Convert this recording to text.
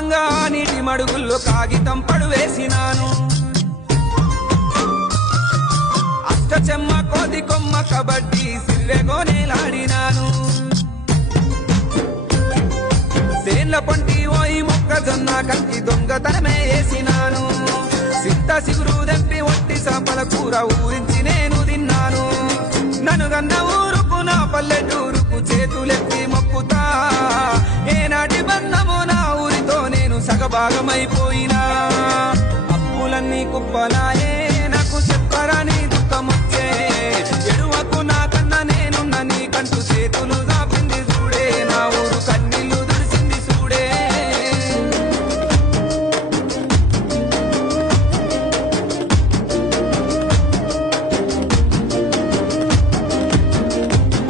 పావంగా నీటి మడుగుల్లో కాగితం పడువేసినాను అష్టచెమ్మ కోతి కొమ్మ కబడ్డీ సిర్రెగోనేలాడినాను సేన్ల పొంటి ఓయి మొక్కజొన్న కంకి దొంగతనమే వేసినాను సింత సిగురు దెంపి ఒట్టి సాపల కూర ఊరించి నేను తిన్నాను ననుగన్న ఊరుకు నా పల్లెటూరుకు చేతులెత్తి మొక్కుతా ఏనాటి బంధమో నా ఊరితో నేను సగభాగమైపోయినా అప్పులన్నీ కుప్పలాయ